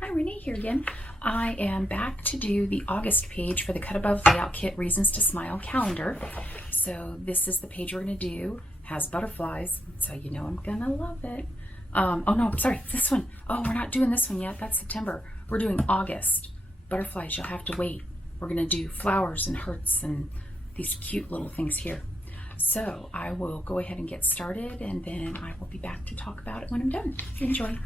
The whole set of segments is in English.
Hi, Renee here again. I am back to do the August page for the Cut Above Layout Kit Reasons to Smile calendar. So this is the page we're going to do. Has butterflies, so you know I'm going to love it. Oh no, sorry, this one. Oh, we're not doing this one yet. That's September. We're doing August. Butterflies, you'll have to wait. We're going to do flowers and hearts and these cute little things here. So I will go ahead and get started, and then I will be back to talk about it when I'm done. Enjoy.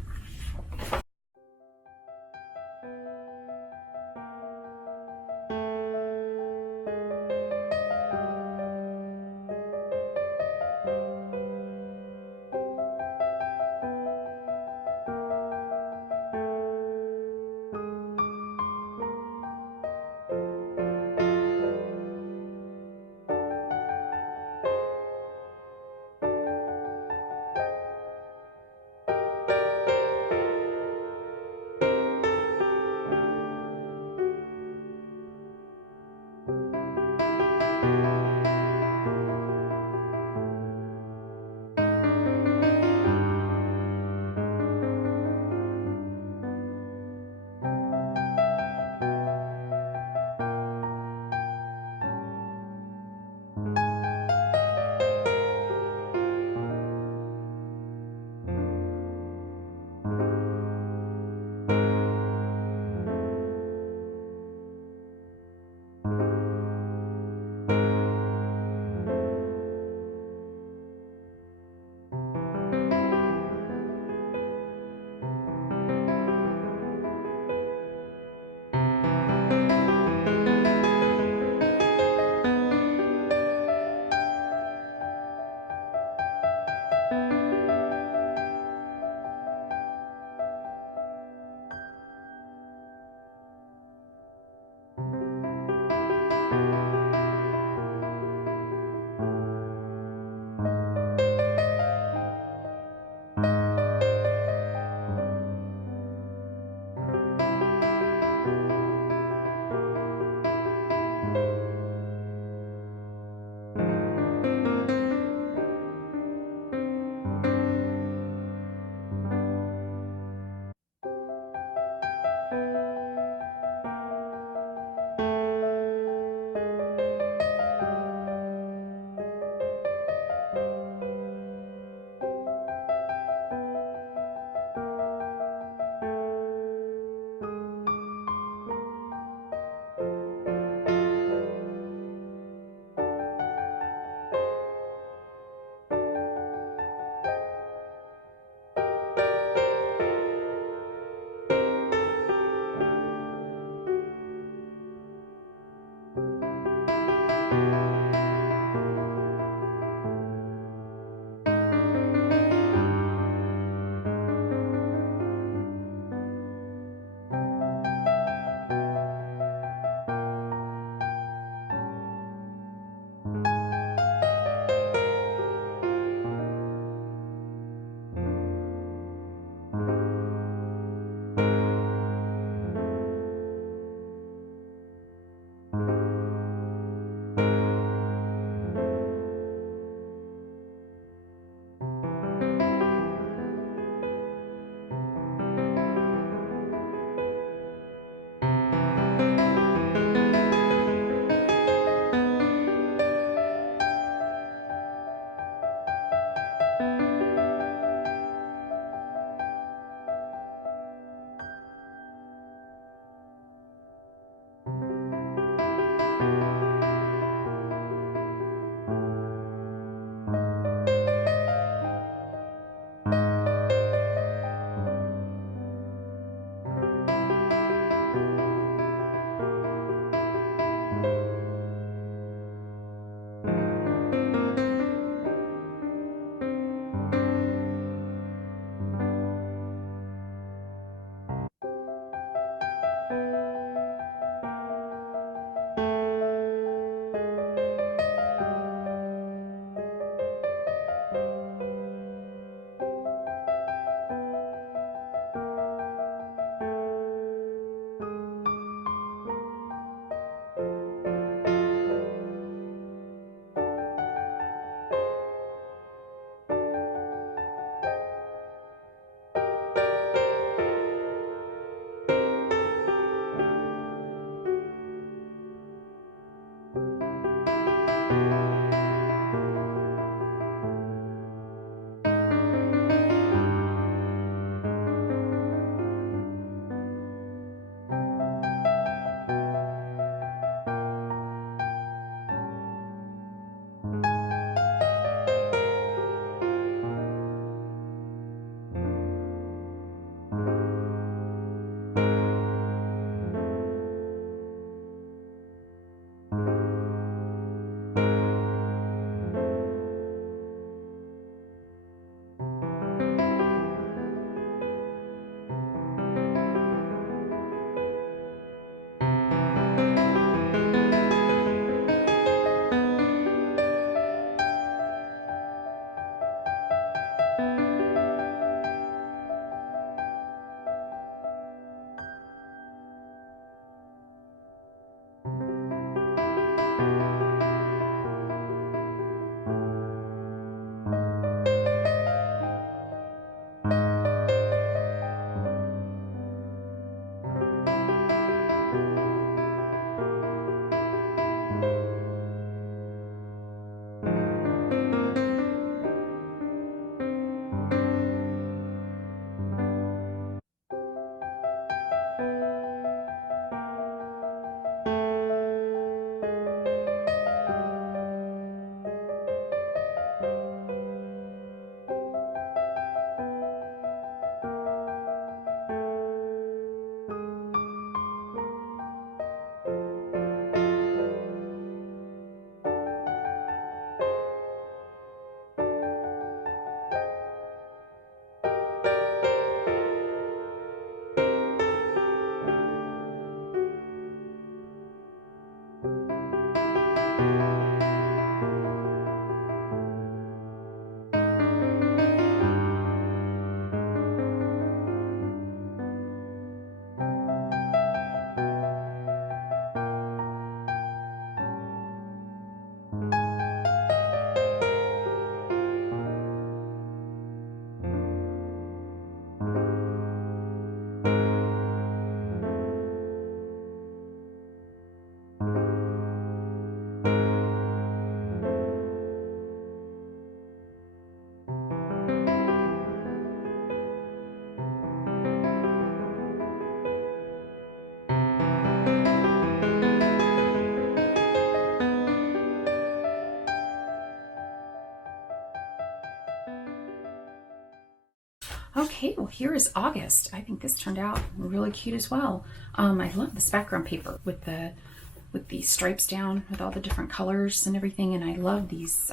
Okay, well here is August. I think this turned out really cute as well. I love this background paper with the stripes down with all the different colors and everything, and I love these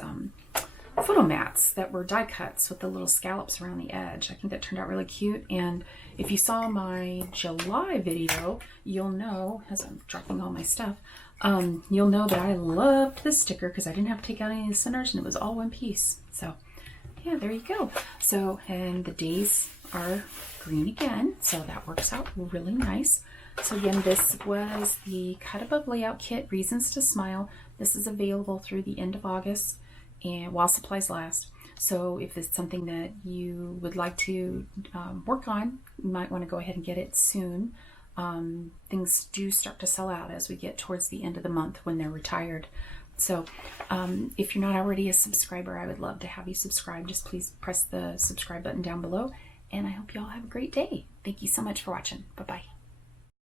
photo mats that were die cuts with the little scallops around the edge. I think that turned out really cute. And if you saw my July video, you'll know, as I'm dropping all my stuff, you'll know that I loved this sticker because I didn't have to take out any of the centers and it was all one piece. So yeah, there you go. So, and the days are green again, so that works out really nice. So again, this was the Cut Above Layout Kit, Reasons to Smile. This is available through the end of August and while supplies last. So if it's something that you would like to work on, you might want to go ahead and get it soon. Things do start to sell out as we get towards the end of the month when they're retired. So if you're not already a subscriber, I would love to have you subscribe. Just please press the subscribe button down below. And I hope you all have a great day. Thank you so much for watching. Bye-bye.